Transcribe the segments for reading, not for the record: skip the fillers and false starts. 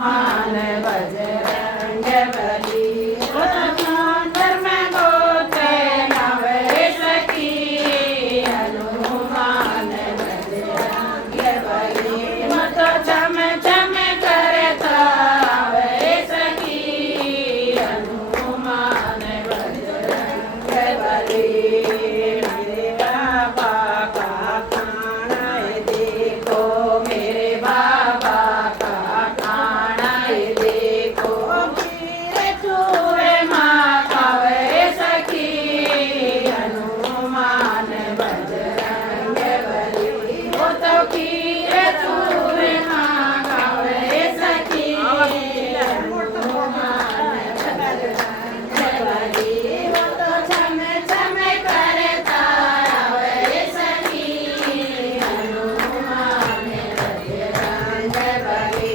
मान बजरंग बली धर्म गोत्र नवेश की हनुमान बजरंग बली मत चम चम करता वेश की हनुमान बजरंग बली मेरे बाबा का खाना देखो मेरे बाबा का खाना देखो मेरे चूरे माँ खावे सखी हनुमान बजरंग बली वो तो कीरे चूरे माँ खावे सखी हनुमान बजरंग बली वो तो छम छम करता वे सखी हनुमान बजरंग बली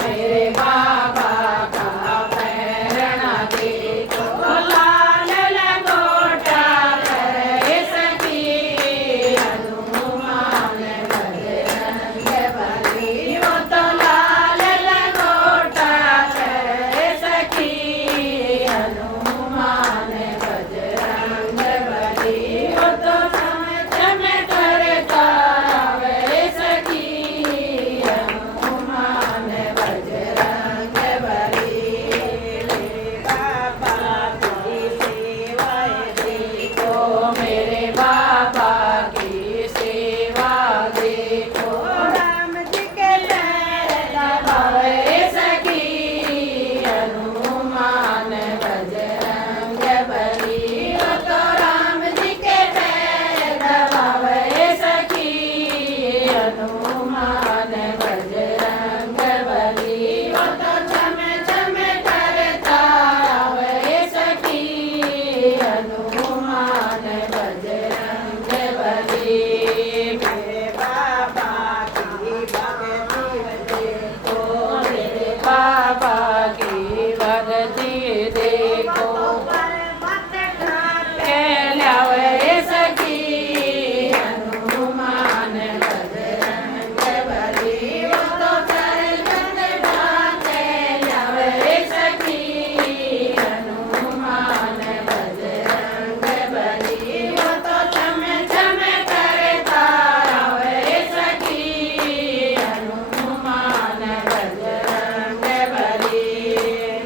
मेरे बाबा का पैरना देखो लाल लंगोटा करे सखी हनुमान बजरंग बली वो तो लाल लंगोटा करे सखी हनुमान बजरंग बली वो तो चम चम करता वे सखी हनुमान बजरंग बली मेरे बाबा की सेवा देखो राम जी के पैर दबावे सखी हनुमान बजरंग बली वो तो राम जी के पैर दबावे सखी हनुमान बजरंग बली वो तो चम चम करता वे सखी हनुमान बजरंग बली मेरे बाबा की भक्ति देखो मेरे बाबा की भक्ति देखो के लावे सखी हनुमान बजरंग बली वो तो चरण ढाके लावे सखी हनुमान बजरंग बली वो तो चम चम करता वे सखी हनुमान बजरंग बली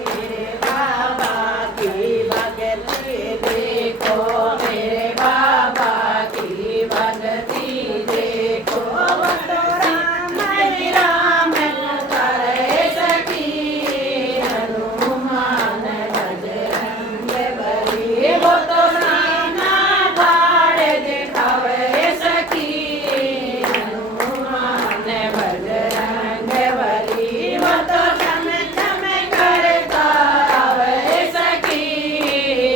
मेरे बाबा की भक्ति देखो मेरे बाबा की भक्ति देखो वो तो राम ही राम करे सखी हनुमान बजरंग बली वो तो सीना फाड़ दिखावे सखी हनुमान बजरंग बली वो तो चम चम करता वे सखी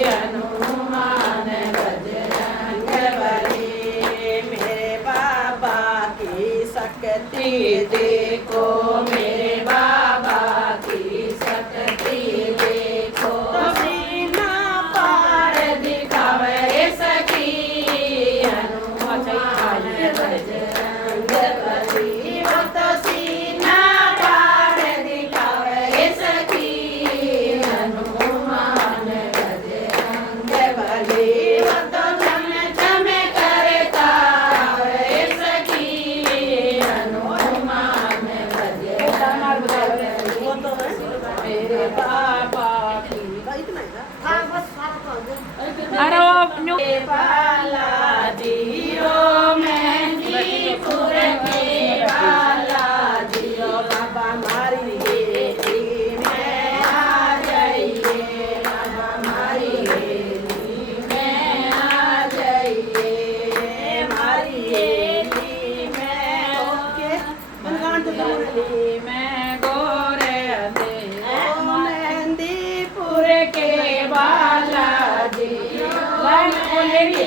हनुमान बजरंग बली मेरे बाबा की शक्ति देखो मेरे बाबा की शक्ति देखो सीना पार दिखावे सखी हनुमान बजरंग बली वो तो सीना पार दिखावे सखी हनुमान बजरंग बली वो तो चम चम करता वे सखी हनुमान बजरंग बली मेरे बाबा की अरे वो अपने बालाजी ओ मेहंदीपुर के बालाजी ओ बाबा मारी बेटी में आ जाइए बाबा मारी बेटी में आ जाइए मारी बेटी में ओके मुरली में गोरे दे मेहंदीपुर के बालाजी लंगोटी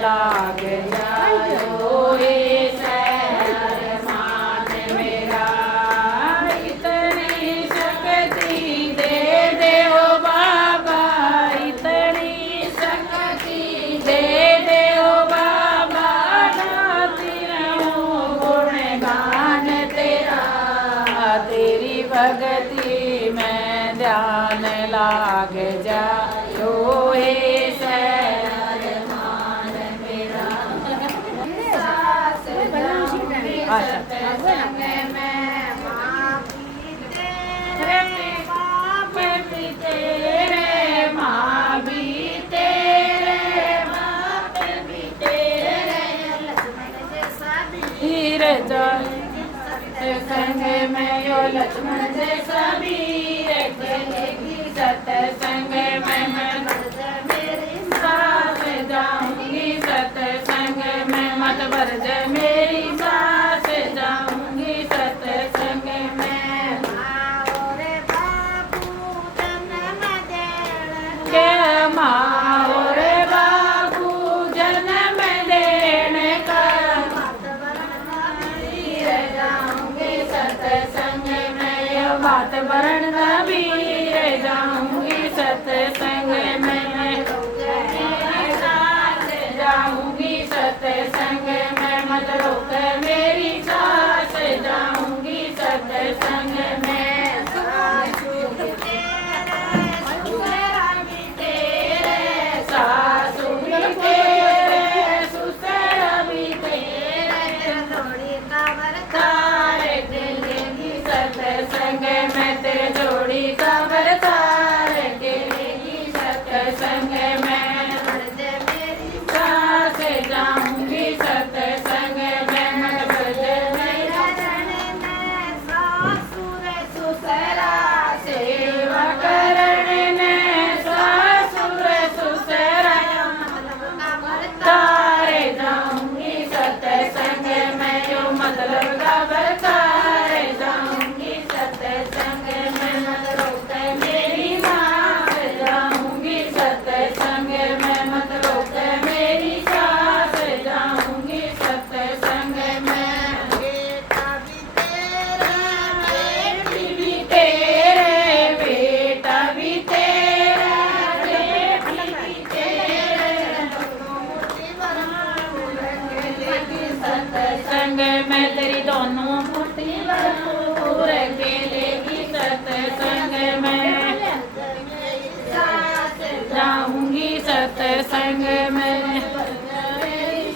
लाग जायो हे शहर मान मेरा। इतनी शक्ति दे देओ बाबा, इतनी शक्ति दे देओ बाबा, गाती रहूं गुणगान तेरा। तेरी भक्ति में ध्यान लाग जायो हे शहर मान मेरा। सास जाऊंगी सत्संग में, माँ भी तेरे बाप भी तेरे, माँ भी तेरे बाप भी तेरे। हीर सत्संग में यो लक्ष्मण जैसा वीर खेलेगी, सत्संग में मैं मेरी सास जाऊंगी, सत्संग में मत वर्ज मेरी सास जाऊंगी, सत्संग में। माँ रे बाबू जन्म देण के, माँ रे बाबू जन्म देण का, सत्संग में यो बात वरण वीर जाऊंगी, सत्संग में मेरी सास जाऊंगी, सत्संग में मत रोक मेरी सास जाऊंगी, सत्संग में। सासू भी तेरे ससुरा भी तेरे, सासू भी तेरे ससुरा भी तेरे, थोड़ी खबर तारे दिलेगी, सत्संग में तेरे जोड़ी खबर तारे दिलेगी, सत्संग में। मेरी सास जाऊंगी, सत्संग में मत बज मेरा चरण में, ससुर ससुरा सेवा करण ने, ससुर ससुरा तारे जाऊंगी, सत्संग में यो मतलब खबर तारे जाऊंगी, सत्संग में मत रोक मेरी सास जाऊंगी, सत्संग में मत रोक मेरी सास जाऊंगी, सत्संग में। बेटा भी तेरा बेटी भी तेरे, बेटा भी तेरा बेटी भी तेरे, सत्संग में तेरी दोनों मूर्ति भरपूर खेलेगी, सत्संग में सास जाऊंगी, सत्संग में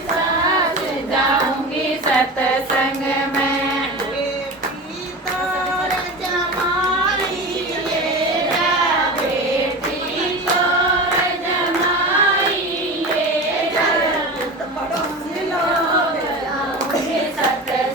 सास जाऊंगी, सत्संग में। बेटी तोर जमाई ले जा, बेटी तोर जमाई ले जा, पड़ोसी लोग जाऊंगी, सत्संग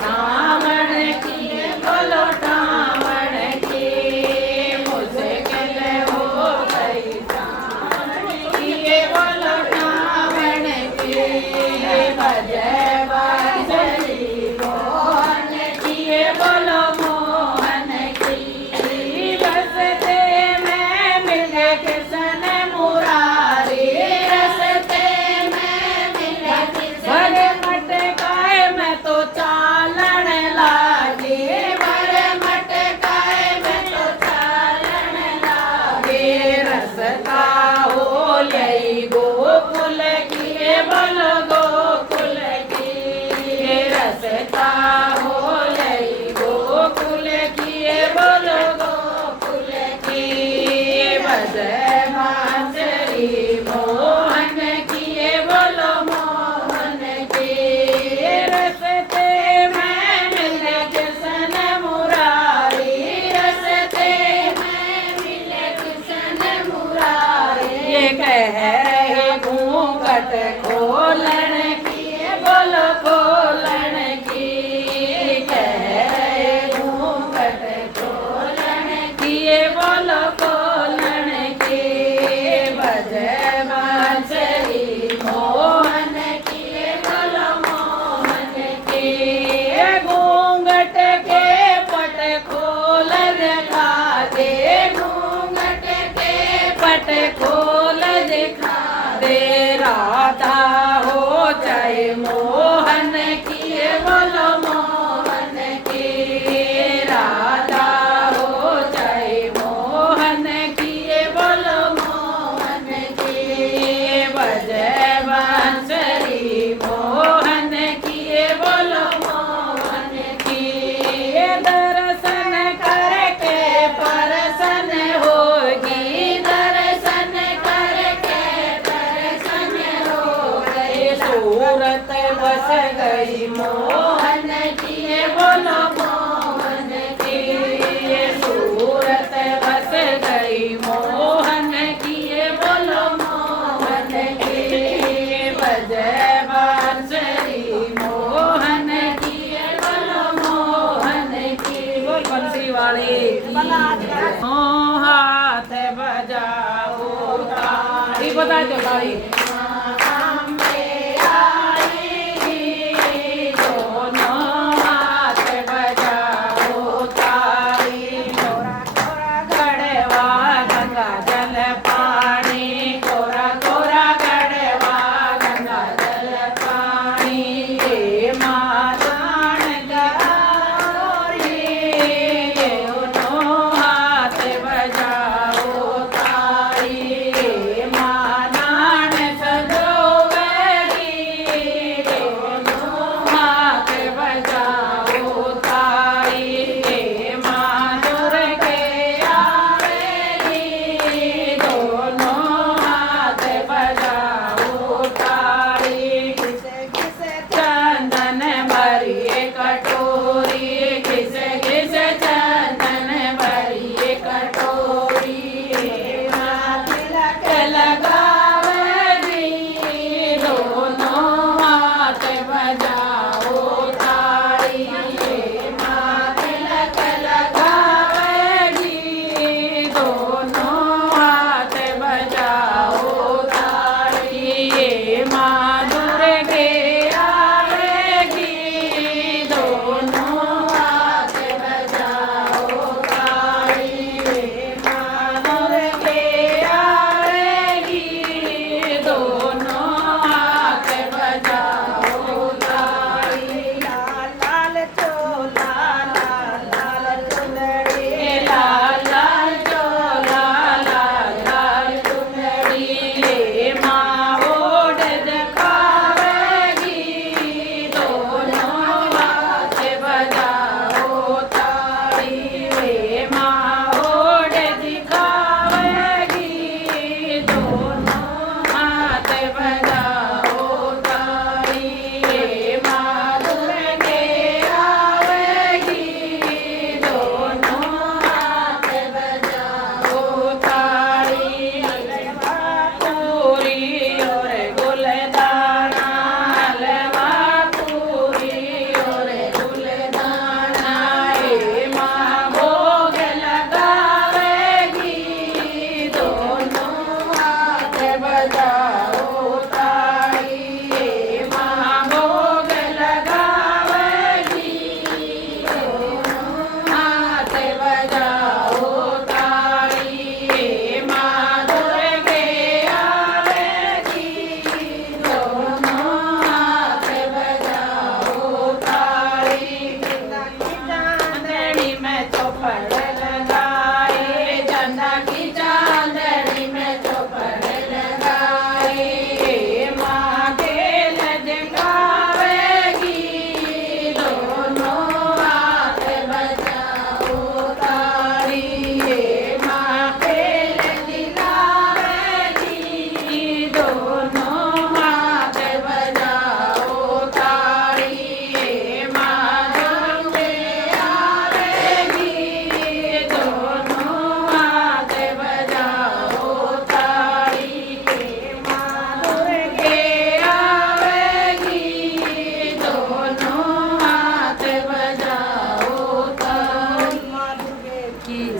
ठावण की बोलो ठावण की मुश्किल हो गई ठावण की बोलो ठावण की भजय बांसुरी मोहन की बोलो मोहन की रस्ते में मिले कृष्ण मुरारी रस्ते में मिले कृष्ण मटकाए मैं तो चालन लागे भरे मटकाए मैं तो चालन लागे रसता हो लई गोकुल की बोलो गोकुल की रसता हो लई गोकुल की बोलो गोकुल की भजय बांसुरी मोहन की बोलो मोहन की रस्ते में मिले कृष्ण मुरारी रस्ते में मिले कृष्ण मुरारी ये कह रहे घूंघट खोलन की बोलो खोलन की कह रहे घूंघट खोलन की बोलो खोलन की भजय बांसुरी मोहन की बोलो मोहन की घूंघट के पट खोल दिखा दे घूंघट के पट खोल दिखा दे राधा हो जाए मोहन की बोलो मोहन की राधा हो जाए मोहन की बोलो मोहन की भजय बांसुरी मोहन की बोलो मोहन की दर्शन करके परसन होगी दर्शन करके परसन हो गई सूरत बस गई मोहन की बोलो मोहन की सूरत बस गई मोहन की बोलो मोहन की भजय बांसुरी मोहन की बोलो मोहन की बोल बंसी वाले हाथ बजाओ ताली बता दो ताली दोनों हाथ बजाओ ताली गढ़वा गंगा जल पानी कोरा कोरा गढ़वा गंगा जल पानी ये मातान गौरी ये दोनों हाथ बजाओ ताली ये मातान की